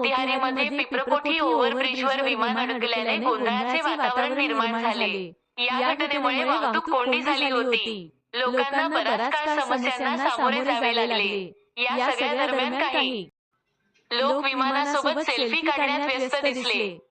मोतीहारीमध्ये पिंपरकोठी ओव्हरब्रिजवर विमान अडकल्याने गोंधळाचे वातावरण निर्माण झाले. या घटनेमुळे वाहतूक कोंडी झाली होती. लोकांना बराच काळ समस्यांना सामोरे जावे लागले. या सगळ्या दरम्यान काही लोक विमानासोबत सेल्फी काढण्यात व्यस्त दिसले.